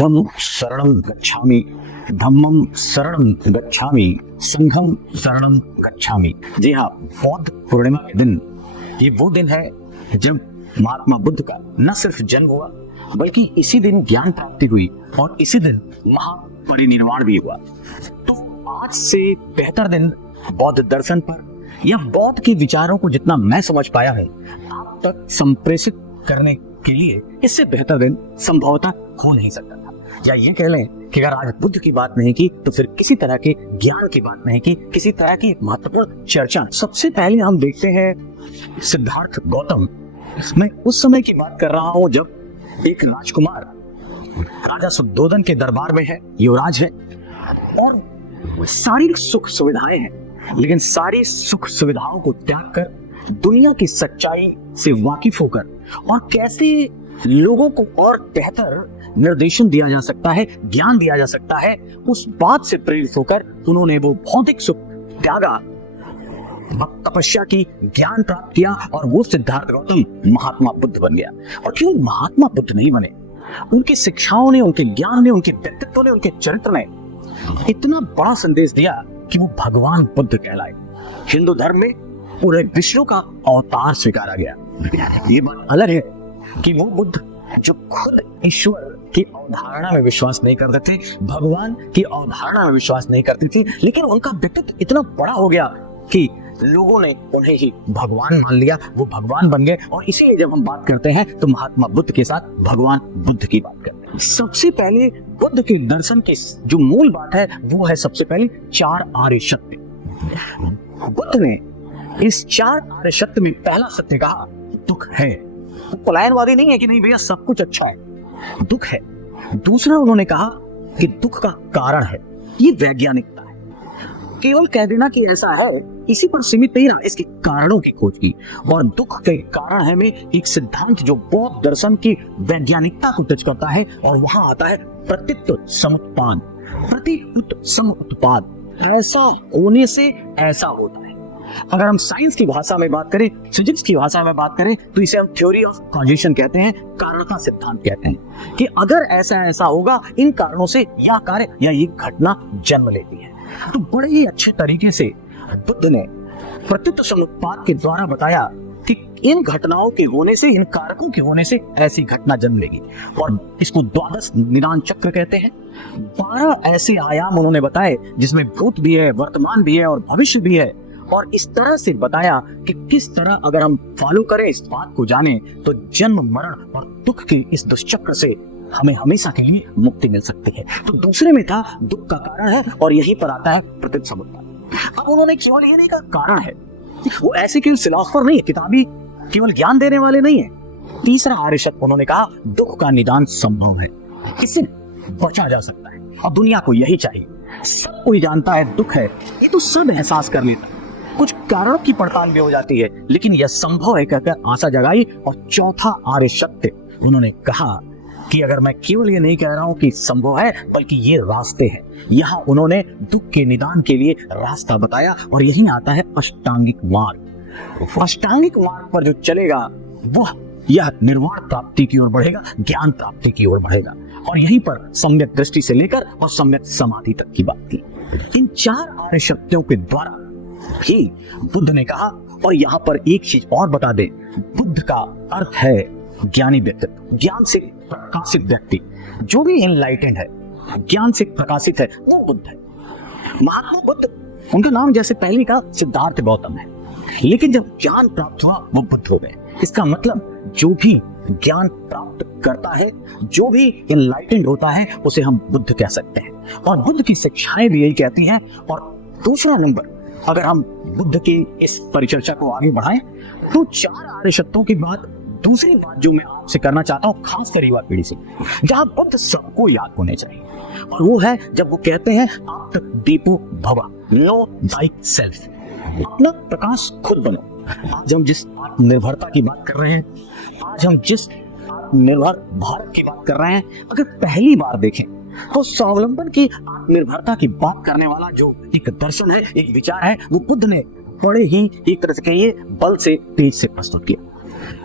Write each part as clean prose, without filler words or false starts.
बुद्धं शरणं गच्छामि, धम्मं शरणं गच्छामि, संघं शरणं गच्छामि। जी हाँ, बौद्ध पूर्णिमा के दिन, ये वो दिन है जब महात्मा बुद्ध का न सिर्फ जन्म हुआ बल्कि इसी दिन ज्ञान प्राप्ति हुई और इसी दिन महापरिनिर्वाण भी हुआ। तो आज से बेहतर दिन बौद्ध दर्शन पर या बौद्ध के विचारों को जितना मैं समझ पाया हूं आप तक संप्रेषित करने के लिए इससे बेहतर दिन संभवतः हो नहीं सकता था। या ये कह लें कि अगर आज बुद्ध की बात नहीं की तो फिर किसी तरह के ज्ञान की बात नहीं की, किसी तरह की महत्वपूर्ण चर्चा। सबसे पहले हम देखते हैं सिद्धार्थ गौतम। मैं उस समय की बात कर रहा हूं जब एक राजकुमार राजा शुद्धोधन के दरबार में है, युवराज है और सारी सुख सुविधाएं हैं, लेकिन सारी सुख सुविधाओं को त्याग कर दुनिया की सच्चाई से वाकिफ होकर और कैसे लोगों को और बेहतर निर्देशन दिया जा सकता है, ज्ञान दिया जा सकता है, उस बात से प्रेरित होकर उन्होंने वो भौतिक सुख त्यागा, तपस्या की, ज्ञान प्राप्त किया और वो सिद्धार्थ गौतम महात्मा बुद्ध बन गया। और केवल महात्मा बुद्ध नहीं बने, उनकी शिक्षाओं ने, उनके ज्ञान ने, उनके व्यक्तित्व ने, उनके चरित्र ने इतना बड़ा संदेश दिया कि वो भगवान बुद्ध कहलाए। हिंदू धर्म में पूरे विष्णु का अवतार स्वीकारा गया। ये बात अलग है कि वो बुद्ध जो खुद ईश्वर की अवधारणा में विश्वास नहीं करते थे, भगवान की अवधारणा में विश्वास नहीं करते थे, लेकिन उनका व्यक्तित्व इतना बड़ा हो गया कि लोगों ने उन्हें ही भगवान मान लिया, वो भगवान बन गए। और इसीलिए जब हम बात करते हैं तो महात्मा बुद्ध के साथ भगवान बुद्ध की बात करते हैं। सबसे पहले बुद्ध के दर्शन की जो मूल बात है वो है सबसे पहले 4 आर्य सत्य। बुद्ध ने इस 4 आर्य सत्य में पहला सत्य कहा दुख है। वो पलायनवादी नहीं है कि नहीं भैया सब कुछ अच्छा है, दुख है। दूसरा उन्होंने कहा कि दुख का कारण है, ये वैज्ञानिकता है। केवल कह देना कि ऐसा है इसी पर सीमित नहीं रहा, इसके कारणों की खोज की। और दुख के कारण है में एक सिद्धांत जो बौद्ध दर्शन की वैज्ञानिकता को टच करता है और वहां आता है प्रतीत समुत्पाद। प्रतीत समुत्पाद, ऐसा होने से ऐसा होता है। अगर हम साइंस की भाषा में बात करें, फिजिक्स की भाषा में बात करें तो इसे हम थ्योरी ऑफ कॉजेशन कहते हैं, कारणता सिद्धांत कहते हैं कि अगर ऐसा ऐसा होगा, इन कारणों से यह कार्य या ये घटना जन्म लेती है। तो बड़े ही अच्छे तरीके से बुद्ध ने प्रतीत समुत्पाद के द्वारा बताया कि इन घटनाओं के होने से, इन कारकों के होने से ऐसी घटना जन्म लेगी। और इसको द्वादश निदान चक्र कहते हैं। 12 ऐसे आयाम उन्होंने बताए जिसमें भूत भी है, वर्तमान भी है और भविष्य भी है। और इस तरह से बताया कि किस तरह अगर हम फॉलो करें, इस बात को जाने, तो जन्म, मरण और दुख के इस दुष्चक्र से हमें हमेशा के लिए मुक्ति मिल सकती है। तो दूसरे में था दुख का कारण है और यहीं पर आता है प्रतीत समुत्पाद। अब उन्होंने केवल ये नहीं कहा कारण है, वो ऐसे केवल फिलॉसफर नहीं है, किताबी केवल ज्ञान देने वाले नहीं है। तीसरा आर्य सत्य उन्होंने कहा दुख का निदान संभव है, इससे बचा जा सकता है और दुनिया को यही चाहिए। सब कोई जानता है दुख है, ये तो सब एहसास कर लेता है, कुछ कारणों की पड़ताल भी हो जाती है, लेकिन यह संभव है कहकर आशा जगाई। और चौथा आर्य सत्य उन्होंने कहा कि अगर मैं केवल ये नहीं कह रहा हूं कि संभव है, बल्कि ये रास्ते हैं। यहां उन्होंने दुख के निदान के लिए रास्ता बताया और यही आता है अष्टांगिक मार्ग। अष्टांगिक मार्ग पर जो चलेगा वह यह निर्वाण प्राप्ति की ओर बढ़ेगा, ज्ञान प्राप्ति की ओर बढ़ेगा। और यहीं पर सम्यक दृष्टि से लेकर और सम्यक समाधि तक की बात की। इन 4 आर्य सत्यों के द्वारा ही बुद्ध ने कहा। और यहां पर एक चीज और बता दे, बुद्ध का अर्थ है ज्ञानी व्यक्तित्व, ज्ञान से प्रकाशित व्यक्ति। जो भी इनलाइटेंड है, ज्ञान से प्रकाशित है, वो बुद्ध है। महात्मा बुद्ध, उनका नाम जैसे पहले का सिद्धार्थ गौतम है, लेकिन जब ज्ञान प्राप्त हुआ वो बुद्ध हो गए। इसका मतलब जो भी ज्ञान प्राप्त करता है, जो भी इनलाइटेंड होता है, उसे हम बुद्ध कह सकते हैं। और बुद्ध की शिक्षाएं भी यही कहती हैं। और दूसरा नंबर, अगर हम बुद्ध की इस परिचर्चा को आगे बढ़ाएं तो 4 आर्य सत्यों की बात, दूसरी बात जो मैं आपसे करना चाहता हूं, खासकर युवा पीढ़ी से, जहां बुद्ध सबको याद होने चाहिए, और वो है जब वो कहते हैं आत्म दीपो भव, नो दाइक सेल्फ, अपना प्रकाश खुद बनो। आज हम जिस आत्मनिर्भरता की बात कर रहे हैं, आज हम जिस आत्मनिर्भर भारत की बात कर रहे हैं, अगर पहली बार देखें तो स्वावलंबन की आत्मनिर्भरता की बात करने वाला जो एक दर्शन है, एक विचार है, वो बुद्ध ने बड़े ही एक तरह से कहिए बल से, तेज से प्रस्तुत किया।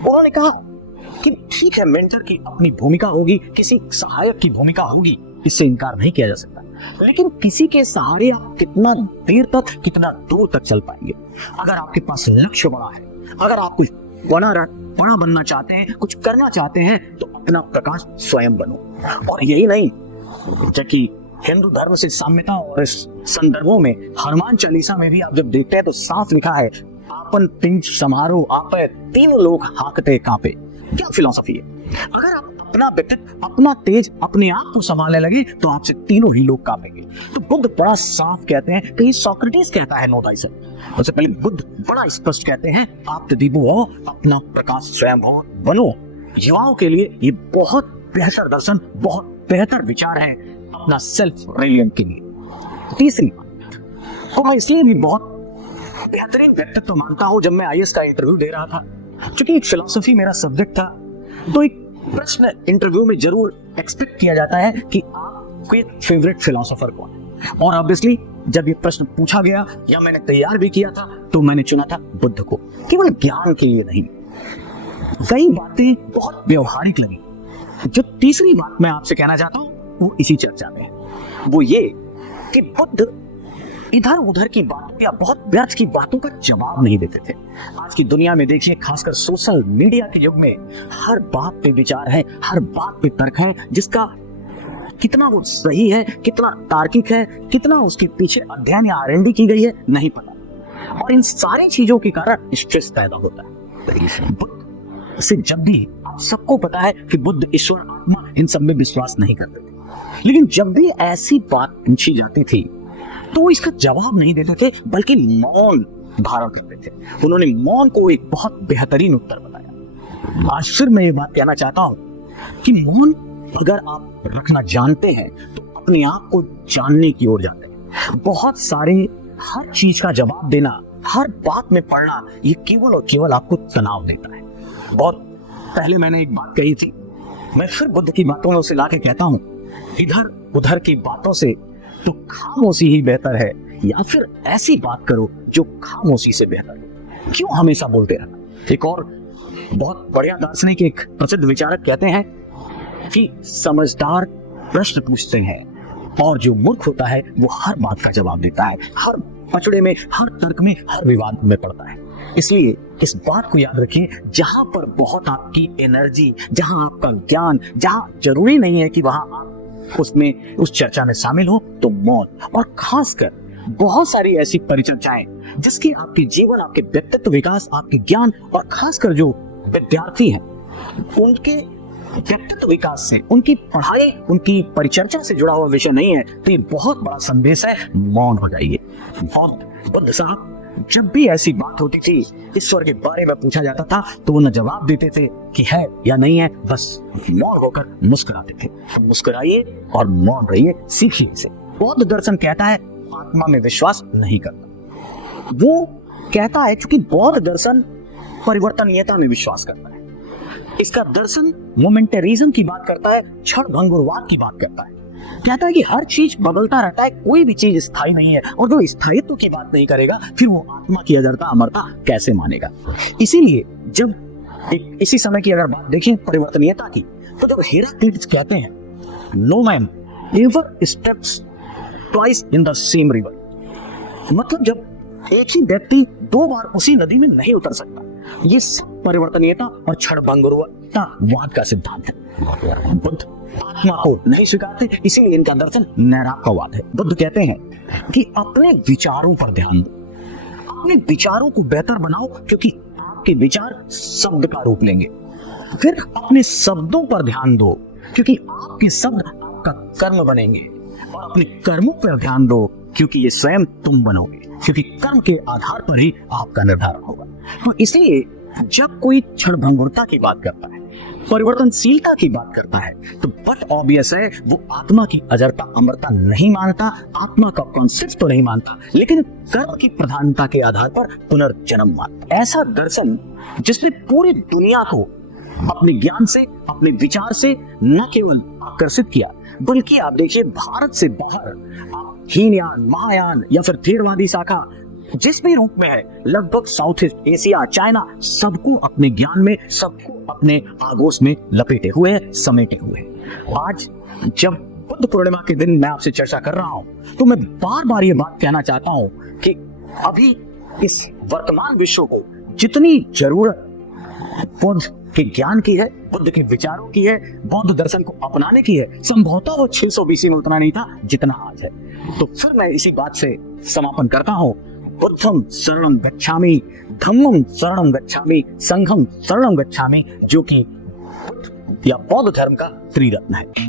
उन्होंने कहा कि कि ठीक है, मेंटर की अपनी भूमिका होगी, किसी सहायक की भूमिका होगी, इससे इनकार नहीं किया जा सकता, लेकिन किसी के सहारे आप कितना देर तक, कितना दूर तक चल पाएंगे? अगर आपके पास लक्ष्य बड़ा है, अगर आप कुछ बड़ा बनना चाहते हैं, कुछ करना चाहते हैं, तो अपना प्रकाश स्वयं बनो। और यही नहीं, जबकि हिंदू धर्म से साम्यता और इस संदर्भों में हनुमान चालीसा में भी आप जब देखते हैं तो साफ लिखा है, आपन तिंज समारोह आपे तीनों लोग हाकते कांपे। क्या फिलॉसफी है? अगर आप अपना व्यक्तित्व, अपना तेज, अपने आप को संभालने लगे तो आपसे तीनों ही लोग कांपेंगे। तो बुद्ध बड़ा साफ कहते हैं, कहीं सोक्रेटिस कहता है नो थाइसेल्फ, उससे पहले बुद्ध बड़ा स्पष्ट कहते हैं, आप तदीबो हो, अपना प्रकाश स्वयं हो, बनो। युवाओं के लिए ये बहुत बेहतर दर्शन, बहुत बेहतर विचार है अपना सेल्फ रिलियंस के लिए। तीसरी बात, तो मैं इसलिए भी बहुत बेहतरीन व्यक्तित्व मानता हूं, जब मैं आईएएस का इंटरव्यू दे रहा था, क्योंकि फिलॉसफी मेरा सब्जेक्ट था, तो एक प्रश्न इंटरव्यू में जरूर एक्सपेक्ट किया जाता है कि आपके फेवरेट फिलोसोफर कौन है। और ऑब्वियसली जब ये प्रश्न पूछा गया या मैंने तैयार भी किया था, तो मैंने चुना था बुद्ध को, केवल ज्ञान के लिए नहीं। कई बातें बहुत व्यवहारिक लगी। जो तीसरी बात मैं आपसे कहना चाहता हूं वो इसी चर्चा में है, वो ये कि बुद्ध इधर उधर की बातों या बहुत व्यर्थ की बातों का जवाब नहीं देते थे। आज की दुनिया में देखिए, खासकर सोशल मीडिया के युग में हर बात पे विचार है, हर बात पे तर्क है, जिसका कितना वो सही है, कितना तार्किक है, कितना उसके पीछे अध्ययन या R&D की गई है, नहीं पता। और इन सारी चीजों के कारण स्ट्रेस पैदा होता है। बुद्ध से जब भी, आप सबको पता है कि बुद्ध ईश्वर, आत्मा, इन सब में विश्वास नहीं करते थे, लेकिन जब भी ऐसी बात पूछी जाती थी तो वो इसका जवाब नहीं देते थे, बल्कि मौन धारण करते थे। उन्होंने मौन को एक बहुत बेहतरीन उत्तर बताया। आज फिर मैं ये बात कहना चाहता हूं कि मौन अगर आप रखना जानते हैं तो अपने आप को जानने की ओर जाते हैं। बहुत सारे हर चीज का जवाब देना, हर बात में पढ़ना, ये केवल और केवल आपको तनाव देता है। बहुत पहले मैंने एक बात कही थी, मैं फिर बुद्ध की बातों में उसे लाके कहता हूं, इधर उधर की बातों से तो खामोशी ही बेहतर है, या फिर ऐसी बात करो जो खामोशी से बेहतर है। क्यों हमेशा बोलते रहना? एक और बहुत बढ़िया दार्शनिक, एक प्रसिद्ध विचारक कहते हैं कि समझदार प्रश्न पूछते हैं और जो मूर्ख होता है वो हर बात का जवाब देता है, हर पचड़े में, हर तर्क में, हर विवाद में पड़ता है। इसलिए इस बात को याद रखिए, जहां पर बहुत आपकी एनर्जी, जहां आपका ज्ञान, जहां जरूरी नहीं है कि वहां आप उसमें, उस चर्चा में शामिल हो, तो मौन। और खासकर बहुत सारी ऐसी परिचर्चाएं जिसकी आपके जीवन, आपके व्यक्तित्व विकास, आपके ज्ञान, और खासकर जो विद्यार्थी हैं उनके व्यक्तित्व विकास से, उनकी पढ़ाई, उनकी परिचर्चा से जुड़ा हुआ विषय नहीं है, तो ये बहुत बड़ा संदेश है, मौन हो जाइए। बुद्ध साहब जब भी ऐसी बात होती थी, ईश्वर के बारे में पूछा जाता था, तो वो न जवाब देते थे कि है या नहीं है, बस मौन होकर मुस्कुराते थे। तो मुस्कुराइए और मौन रहिए, सीखिए इसे। बौद्ध दर्शन कहता है आत्मा में विश्वास नहीं करता। वो कहता है क्योंकि बौद्ध दर्शन परिवर्तनीयता में विश्वास करता है। इसका दर्शन मोमेंटरिज्म की बात करता है, क्षण भंगुरवाद की बात करता है। कहता है कि हर चीज बदलता रहता है, कोई भी चीज स्थायी नहीं है, और जो स्थायित्व की बात नहीं करेगा फिर वो आत्मा की अजरता, अमरता कैसे मानेगा। इसीलिए जब इसी समय की अगर बात देखें परिवर्तनीयता की, तो जब हेराक्लिटस कहते हैं no man ever steps twice in the same river, मतलब जब एक ही व्यक्ति दो बार उसी नदी में नहीं उतर सकता। ये सब परिवर्तनीयता और क्षण भंगुरतावाद का सिद्धांत है। बुद्ध आत्मा को नहीं स्वीकारते, इसीलिए इनका दर्शन नैरात्यवाद है। बुद्ध कहते हैं कि अपने विचारों पर ध्यान दो, अपने विचारों को बेहतर बनाओ, क्योंकि आपके विचार शब्द का रूप लेंगे। फिर अपने शब्दों पर ध्यान दो, क्योंकि आपके शब्द आपका कर्म बनेंगे, और अपने कर्मों पर ध्यान दो, क्योंकि ये स्वयं तुम बनोगे, क्योंकि कर्म के आधार पर ही आपका निर्धारण होगा। तो इसलिए जब कोई क्षण भंगुरता की बात करता है, परिवर्तनशीलता की बात करता है, तो बट ऑब्वियस है वो आत्मा की अजरता, अमरता नहीं मानता, आत्मा का कॉन्सेप्ट तो नहीं मानता, लेकिन कर्म की प्रधानता के आधार पर पुनर्जन्म मानता। ऐसा दर्शन जिसने पूरी दुनिया को अपने ज्ञान से, अपने विचार से न केवल आकर्षित किया, बल्कि आप देखिए भारत से बाहर हीनयान, महायान या फिर थेरवादी शाखा, जिस भी रूप में है, लगभग साउथ ईस्ट एशिया, चाइना, सबको अपने ज्ञान में, सबको अपने आगोश में लपेटे हुए है, समेटे हुए है। आज जब बुद्ध पूर्णिमा के दिन मैं आपसे चर्चा कर रहा हूं, तो मैं बार बार ये बात कहना चाहता हूं कि अभी इस वर्तमान विश्व को जितनी जरूरत बुद्ध के ज्ञान की है, बुद्ध के विचारों की है, बौद्ध दर्शन को अपनाने की है, संभवतः वो 600 BC में उतना नहीं था जितना आज है। तो फिर मैं इसी बात से समापन करता हूं, बुद्धम शरणम गच्छामि, धम्मम शरणम गच्छामि, संघम शरणम गच्छामि, जो कि बुद्ध या बौद्ध धर्म का त्रिरत्न है।